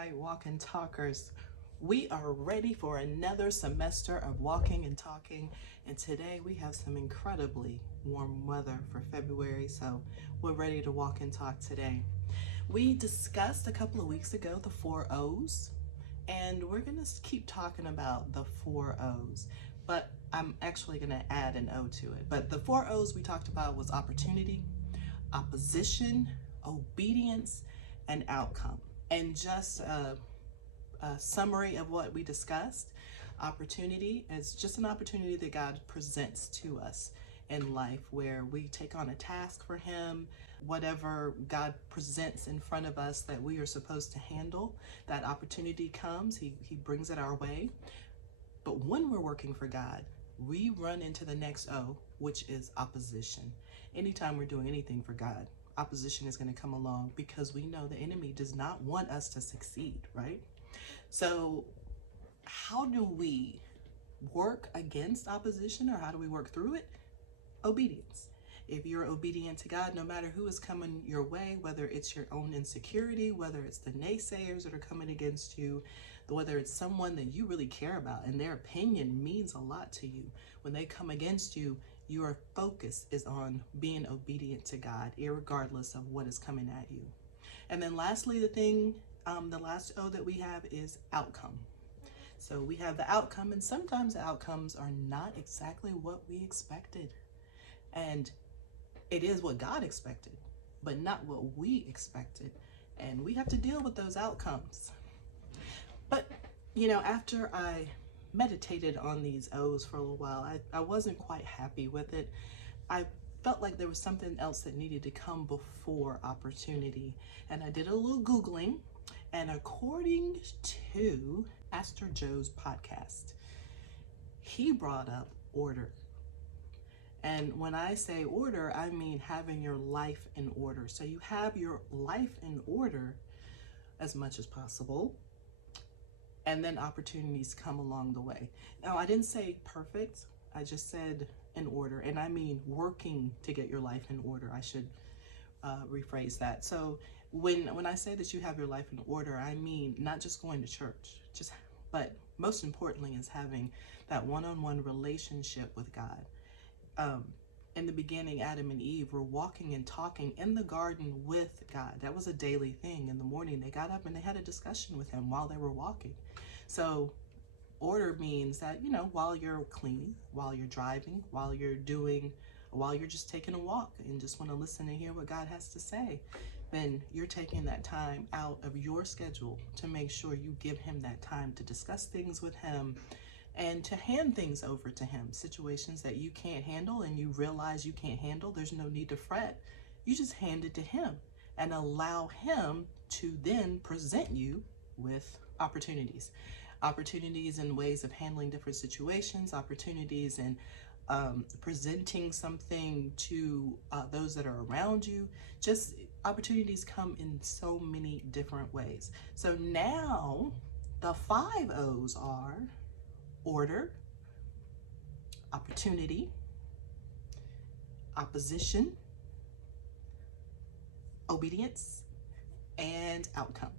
right, Walk and Talkers. We are ready for another semester of walking and talking, and today we have some incredibly warm weather for February, so we're ready to walk and talk today. We discussed a couple of weeks ago the 4 O's, and we're going to keep talking about the 4 O's, but I'm actually going to add an O to it. But the 4 O's we talked about was opportunity, opposition, obedience, and outcome. And just a summary of what we discussed. Opportunity is just an opportunity that God presents to us in life where we take on a task for Him. Whatever God presents in front of us that we are supposed to handle, that opportunity comes, He brings it our way. But when we're working for God, we run into the next O, which is opposition. Anytime we're doing anything for God, opposition is going to come along because we know the enemy does not want us to succeed, right? So how do we work against opposition, or how do we work through it? Obedience. If you're obedient to God, no matter who is coming your way, whether it's your own insecurity, whether it's the naysayers that are coming against you, whether it's someone that you really care about and their opinion means a lot to you, when they come against you, your focus is on being obedient to God, irregardless of what is coming at you. And then lastly, the last O that we have is outcome. So we have the outcome, and sometimes the outcomes are not exactly what we expected. And it is what God expected, but not what we expected. And we have to deal with those outcomes. But, after I meditated on these O's for a little while, I wasn't quite happy with it. I felt like there was something else that needed to come before opportunity. And I did a little Googling, and according to Pastor Joe's podcast, he brought up order. And when I say order, I mean having your life in order. So you have your life in order as much as possible, and then opportunities come along the way. Now, I didn't say perfect. I just said in order, and I mean working to get your life in order. I should rephrase that. So when I say that you have your life in order, I mean not just going to church, but most importantly is having that one-on-one relationship with God. In the beginning, Adam and Eve were walking and talking in the garden with God. That was a daily thing. In the morning, they got up and they had a discussion with Him while they were walking. So order means that, while you're cleaning, while you're driving, while you're just taking a walk and just want to listen and hear what God has to say, then you're taking that time out of your schedule to make sure you give Him that time to discuss things with Him and to hand things over to Him. Situations that you can't handle and you realize you can't handle, there's no need to fret. You just hand it to Him and allow Him to then present you with opportunities. Opportunities and ways of handling different situations, opportunities and presenting something to those that are around you. Just opportunities come in so many different ways. So now the 5 O's are order, opportunity, opposition, obedience, and outcome.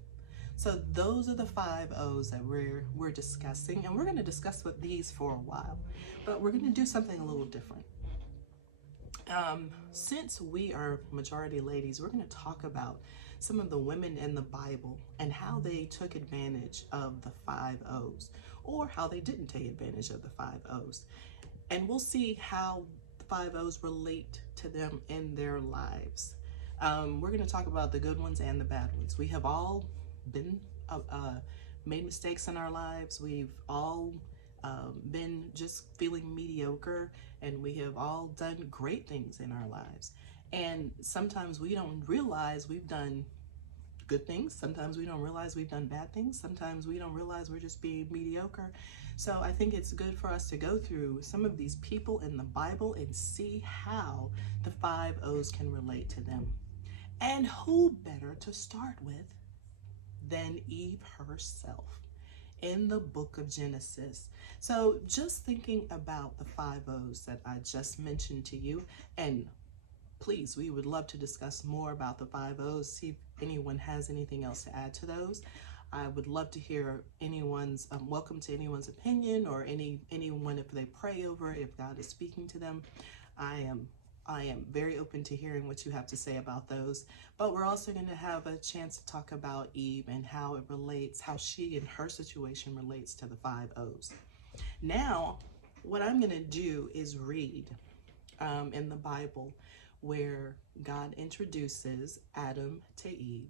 So those are the 5 O's that we're discussing, and we're going to discuss with these for a while, but we're going to do something a little different. Since we are majority ladies, we're going to talk about some of the women in the Bible and how they took advantage of the 5 O's, or how they didn't take advantage of the 5 O's. And we'll see how the 5 O's relate to them in their lives. We're going to talk about the good ones and the bad ones. We have all been made mistakes in our lives. We've all been just feeling mediocre, and we have all done great things in our lives. And sometimes we don't realize we've done good things. Sometimes we don't realize we've done bad things. Sometimes we don't realize we're just being mediocre. So I think it's good for us to go through some of these people in the Bible and see how the 5 O's can relate to them. And who better to start with than Eve herself in the book of Genesis. So just thinking about the 5 O's that I just mentioned to you, and please, we would love to discuss more about the 5 O's, see if anyone has anything else to add to those. I would love to hear anyone's welcome to anyone's opinion, or anyone if they pray over it, if God is speaking to them. I am very open to hearing what you have to say about those. But we're also going to have a chance to talk about Eve and how it relates, how she and her situation relates to the 5 O's. Now, what I'm going to do is read in the Bible where God introduces Adam to Eve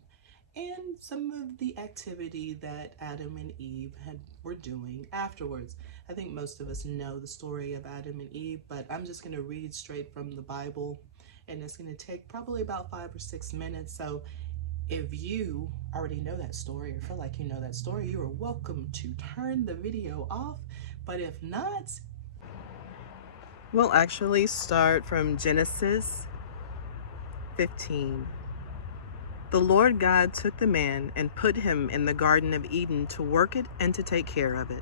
and some of the activity that Adam and Eve were doing afterwards. I think most of us know the story of Adam and Eve, but I'm just going to read straight from the Bible, and it's going to take probably about 5 or 6 minutes. So if you already know that story or feel like you know that story, you are welcome to turn the video off. But if not, we'll actually start from Genesis 15. The Lord God took the man and put him in the Garden of Eden to work it and to take care of it.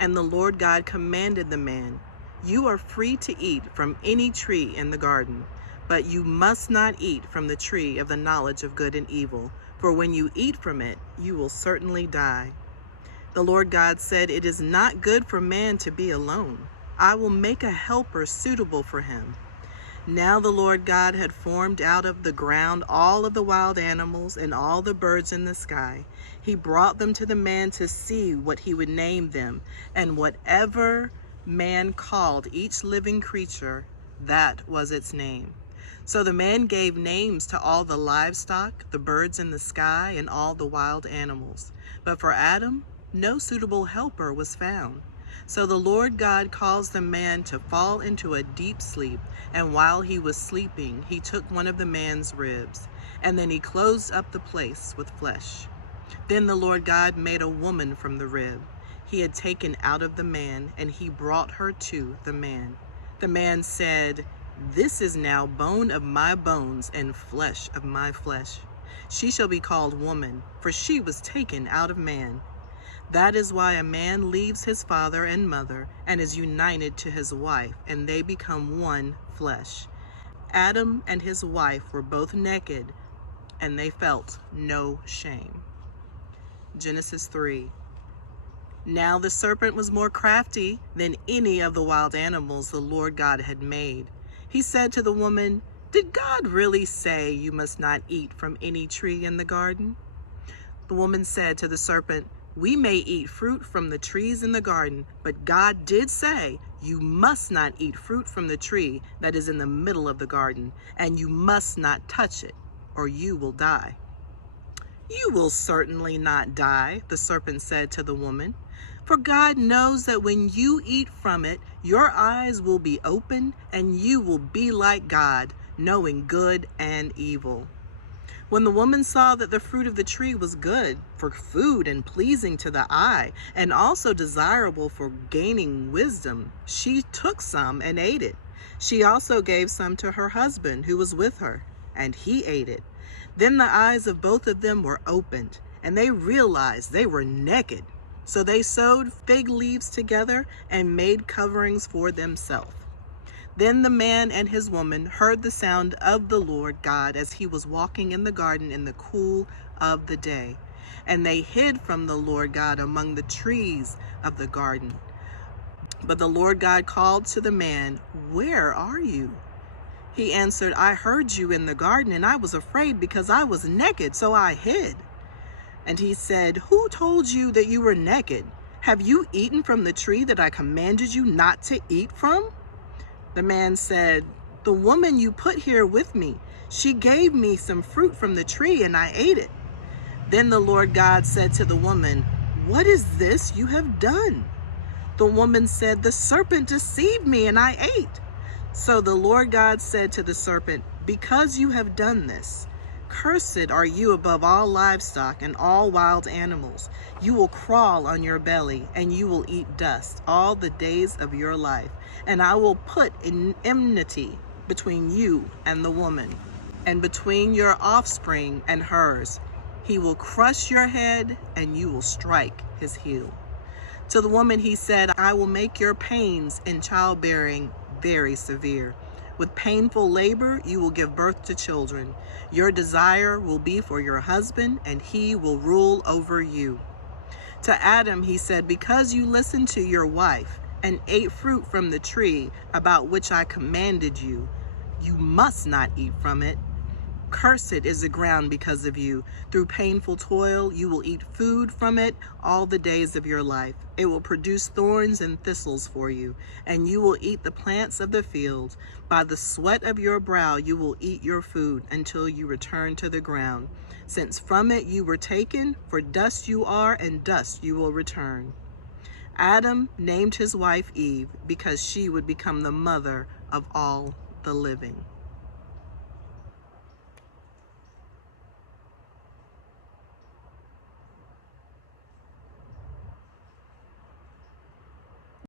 And the Lord God commanded the man, "You are free to eat from any tree in the garden, but you must not eat from the tree of the knowledge of good and evil, for when you eat from it, you will certainly die." The Lord God said, "It is not good for man to be alone. I will make a helper suitable for him." Now the Lord God had formed out of the ground all of the wild animals and all the birds in the sky. He brought them to the man to see what he would name them, and whatever man called each living creature, that was its name. So the man gave names to all the livestock, the birds in the sky, and all the wild animals. But for Adam, no suitable helper was found. So the Lord God caused the man to fall into a deep sleep, and while he was sleeping, he took one of the man's ribs, and then he closed up the place with flesh. Then the Lord God made a woman from the rib he had taken out of the man, and he brought her to the man. The man said, "This is now bone of my bones and flesh of my flesh. She shall be called woman, for she was taken out of man. That is why a man leaves his father and mother and is united to his wife, and they become one flesh." Adam and his wife were both naked, and they felt no shame. Genesis 3. Now the serpent was more crafty than any of the wild animals the Lord God had made. He said to the woman, "Did God really say you must not eat from any tree in the garden?" The woman said to the serpent, "We may eat fruit from the trees in the garden, but God did say, you must not eat fruit from the tree that is in the middle of the garden, and you must not touch it, or you will die." "You will certainly not die," the serpent said to the woman, "for God knows that when you eat from it, your eyes will be opened, and you will be like God, knowing good and evil." When the woman saw that the fruit of the tree was good for food and pleasing to the eye, and also desirable for gaining wisdom, she took some and ate it. She also gave some to her husband who was with her, and he ate it. Then the eyes of both of them were opened, and they realized they were naked. So they sewed fig leaves together and made coverings for themselves. Then the man and his woman heard the sound of the Lord God as he was walking in the garden in the cool of the day. And they hid from the Lord God among the trees of the garden. But the Lord God called to the man, "Where are you?" He answered, "I heard you in the garden, and I was afraid because I was naked, so I hid." And he said, "Who told you that you were naked? Have you eaten from the tree that I commanded you not to eat from?" The man said, "The woman you put here with me, she gave me some fruit from the tree, and I ate it." Then the Lord God said to the woman, "What is this you have done?" The woman said, "The serpent deceived me, and I ate." So the Lord God said to the serpent, "Because you have done this, cursed are you above all livestock and all wild animals. You will crawl on your belly, and you will eat dust all the days of your life. And I will put an enmity between you and the woman, and between your offspring and hers. He will crush your head, and you will strike his heel." To the woman he said, "I will make your pains in childbearing very severe. With painful labor you will give birth to children. Your desire will be for your husband, and he will rule over you." To Adam, he said, because you listened to your wife and ate fruit from the tree about which I commanded you, you must not eat from it. Cursed is the ground because of you. Through painful toil, you will eat food from it all the days of your life. It will produce thorns and thistles for you, and you will eat the plants of the field. By the sweat of your brow, you will eat your food until you return to the ground. Since from it you were taken, for dust you are, and dust you will return. Adam named his wife Eve because she would become the mother of all the living.